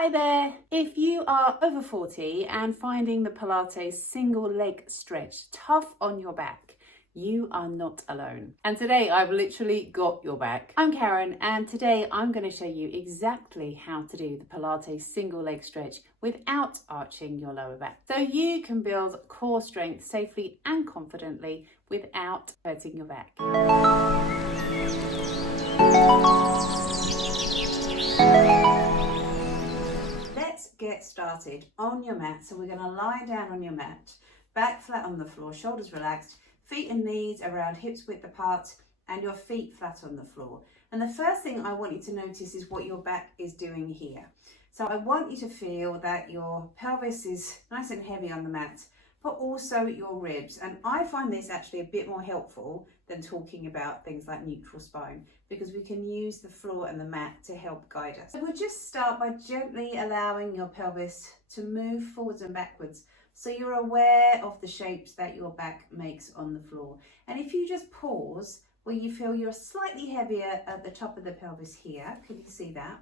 Hi there! If you are over 40 and finding the Pilates Single Leg Stretch tough on your back, you are not alone. And today I've literally got your back. I'm Karen and today I'm going to show you exactly how to do the Pilates Single Leg Stretch without arching your lower back. So you can build core strength safely and confidently without hurting your back. Get started on your mat. So we're going to lie down on your mat, back flat on the floor, shoulders relaxed, feet and knees around hips width apart, and your feet flat on the floor. And the first thing I want you to notice is what your back is doing here. So I want you to feel that your pelvis is nice and heavy on the mat, but also your ribs. And I find this actually a bit more helpful than talking about things like neutral spine, because we can use the floor and the mat to help guide us. So we'll just start by gently allowing your pelvis to move forwards and backwards, so you're aware of the shapes that your back makes on the floor. And if you just pause where you feel you're slightly heavier at the top of the pelvis here, can you see that?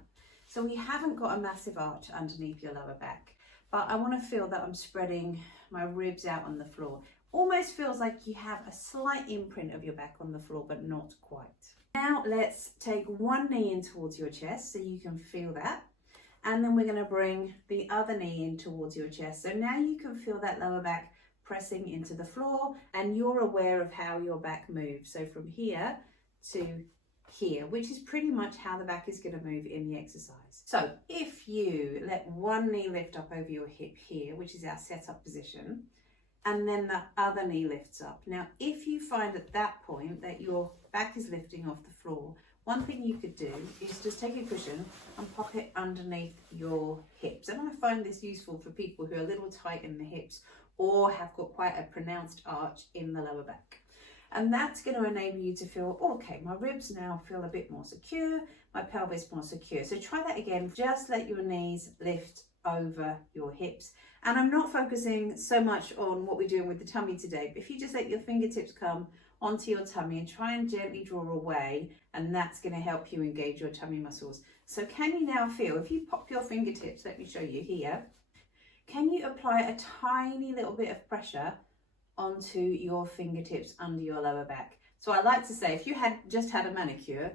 So we haven't got a massive arch underneath your lower back, but I want to feel that I'm spreading my ribs out on the floor. Almost feels like you have a slight imprint of your back on the floor, but not quite. Now let's take one knee in towards your chest so you can feel that. And then we're going to bring the other knee in towards your chest. So now you can feel that lower back pressing into the floor and you're aware of how your back moves. So from here to here, which is pretty much how the back is going to move in the exercise. So if you let one knee lift up over your hip here, which is our setup position, and then the other knee lifts up. Now, if you find at that point that your back is lifting off the floor, one thing you could do is just take a cushion and pop it underneath your hips. And I find this useful for people who are a little tight in the hips or have got quite a pronounced arch in the lower back. And that's going to enable you to feel, okay, my ribs now feel a bit more secure, my pelvis more secure. So try that again. Just let your knees lift over your hips. And I'm not focusing so much on what we're doing with the tummy today, but if you just let your fingertips come onto your tummy and try and gently draw away, and that's going to help you engage your tummy muscles. So can you now feel, if you pop your fingertips, let me show you here, can you apply a tiny little bit of pressure onto your fingertips under your lower back? So I like to say, if you had just had a manicure,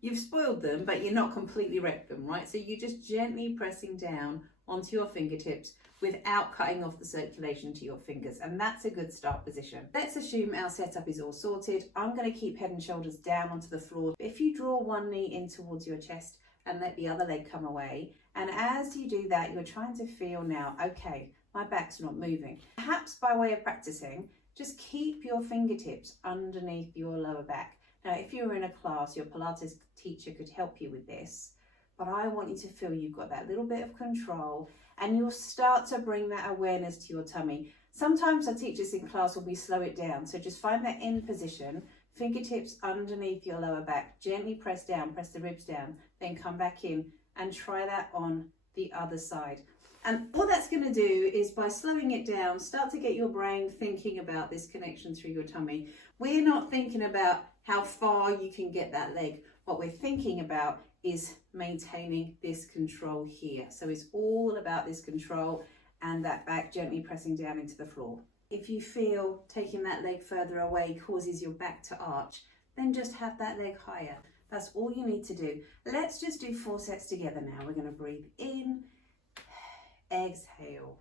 you've spoiled them, but you're not completely wrecked them, right? So you're just gently pressing down onto your fingertips without cutting off the circulation to your fingers. And that's a good start position. Let's assume our setup is all sorted. I'm going to keep head and shoulders down onto the floor. If you draw one knee in towards your chest and let the other leg come away, and as you do that, you're trying to feel now, okay, my back's not moving. Perhaps by way of practicing, just keep your fingertips underneath your lower back. Now, if you're in a class, your Pilates teacher could help you with this, but I want you to feel you've got that little bit of control and you'll start to bring that awareness to your tummy. Sometimes our teachers in class will slow it down. So just find that in position, fingertips underneath your lower back, gently press down, press the ribs down, then come back in and try that on the other side. And all that's going to do is, by slowing it down, start to get your brain thinking about this connection through your tummy. We're not thinking about how far you can get that leg. What we're thinking about is maintaining this control here. So it's all about this control and that back gently pressing down into the floor. If you feel taking that leg further away causes your back to arch, then just have that leg higher. That's all you need to do. Let's just do 4 sets together now. We're going to breathe in, exhale,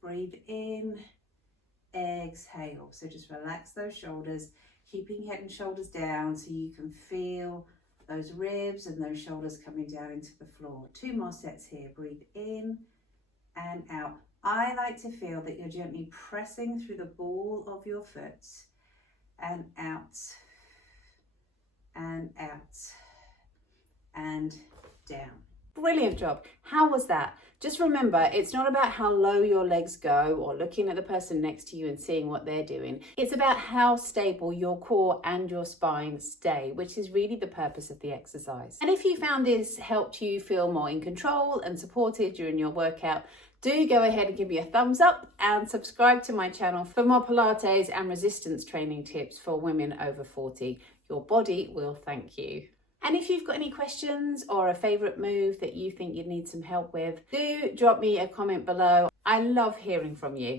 breathe in, exhale. So just relax those shoulders, keeping head and shoulders down so you can feel those ribs and those shoulders coming down into the floor. 2 more sets here. Breathe in and out. I like to feel that you're gently pressing through the ball of your foot and out and out and down. Brilliant job. How was that? Just remember, it's not about how low your legs go or looking at the person next to you and seeing what they're doing. It's about how stable your core and your spine stay, which is really the purpose of the exercise. And if you found this helped you feel more in control and supported during your workout, do go ahead and give me a thumbs up and subscribe to my channel for more Pilates and resistance training tips for women over 40. Your body will thank you. And if you've got any questions or a favourite move that you think you need some help with, do drop me a comment below. I love hearing from you.